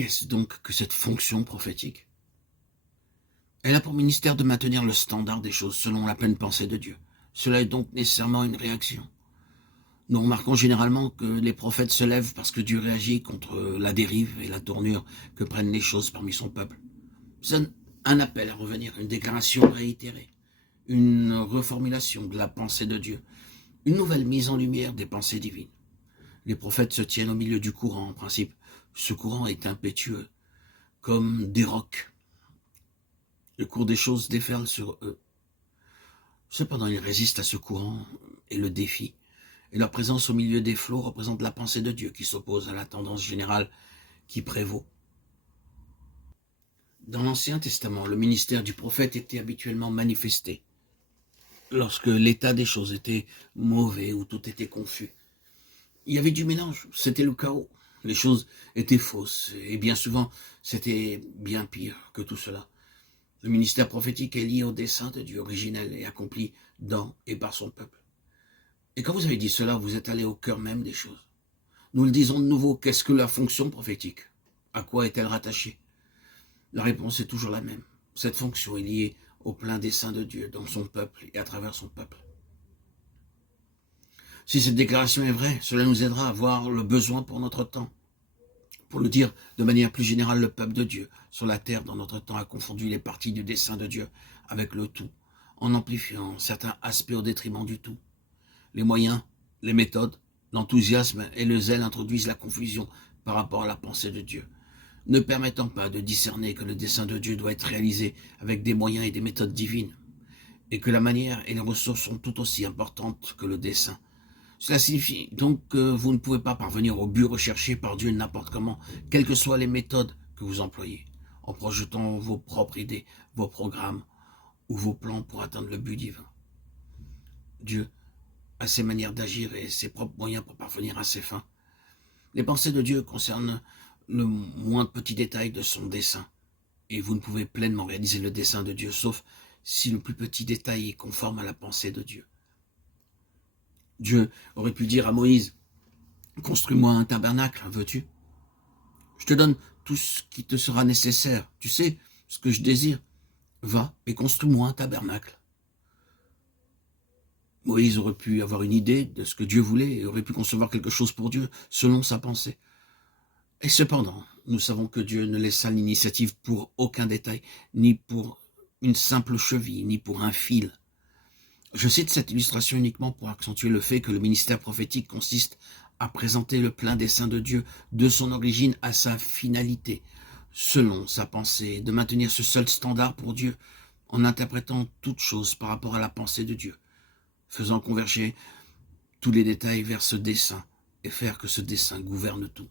Qu'est-ce donc que cette fonction prophétique? Elle a pour ministère de maintenir le standard des choses selon la pleine pensée de Dieu. Cela est donc nécessairement une réaction. Nous remarquons généralement que les prophètes se lèvent parce que Dieu réagit contre la dérive et la tournure que prennent les choses parmi son peuple. C'est un appel à revenir, une déclaration réitérée, une reformulation de la pensée de Dieu, une nouvelle mise en lumière des pensées divines. Les prophètes se tiennent au milieu du courant, en principe. Ce courant est impétueux, comme des rocs. Le cours des choses déferle sur eux. Cependant, ils résistent à ce courant et le défient. Et leur présence au milieu des flots représente la pensée de Dieu qui s'oppose à la tendance générale qui prévaut. Dans l'Ancien Testament, le ministère du prophète était habituellement manifesté lorsque l'état des choses était mauvais ou tout était confus. Il y avait du mélange, c'était le chaos. Les choses étaient fausses et bien souvent, c'était bien pire que tout cela. Le ministère prophétique est lié au dessein de Dieu originel et accompli dans et par son peuple. Et quand vous avez dit cela, vous êtes allé au cœur même des choses. Nous le disons de nouveau, qu'est-ce que la fonction prophétique? À quoi est-elle rattachée? La réponse est toujours la même. Cette fonction est liée au plein dessein de Dieu dans son peuple et à travers son peuple. Si cette déclaration est vraie, cela nous aidera à voir le besoin pour notre temps. Pour le dire de manière plus générale, le peuple de Dieu sur la terre dans notre temps a confondu les parties du dessein de Dieu avec le tout, en amplifiant certains aspects au détriment du tout. Les moyens, les méthodes, l'enthousiasme et le zèle introduisent la confusion par rapport à la pensée de Dieu, ne permettant pas de discerner que le dessein de Dieu doit être réalisé avec des moyens et des méthodes divines, et que la manière et les ressources sont tout aussi importantes que le dessein. Cela signifie donc que vous ne pouvez pas parvenir au but recherché par Dieu n'importe comment, quelles que soient les méthodes que vous employez, en projetant vos propres idées, vos programmes ou vos plans pour atteindre le but divin. Dieu a ses manières d'agir et ses propres moyens pour parvenir à ses fins. Les pensées de Dieu concernent le moindre petit détail de son dessein, et vous ne pouvez pleinement réaliser le dessein de Dieu, sauf si le plus petit détail est conforme à la pensée de Dieu. Dieu aurait pu dire à Moïse, « Construis-moi un tabernacle, veux-tu? Je te donne tout ce qui te sera nécessaire. Tu sais ce que je désire. Va et construis-moi un tabernacle. » Moïse aurait pu avoir une idée de ce que Dieu voulait et aurait pu concevoir quelque chose pour Dieu selon sa pensée. Et cependant, nous savons que Dieu ne laissa l'initiative pour aucun détail, ni pour une simple cheville, ni pour un fil. Je cite cette illustration uniquement pour accentuer le fait que le ministère prophétique consiste à présenter le plein dessein de Dieu de son origine à sa finalité, selon sa pensée, de maintenir ce seul standard pour Dieu en interprétant toute chose par rapport à la pensée de Dieu, faisant converger tous les détails vers ce dessein et faire que ce dessein gouverne tout.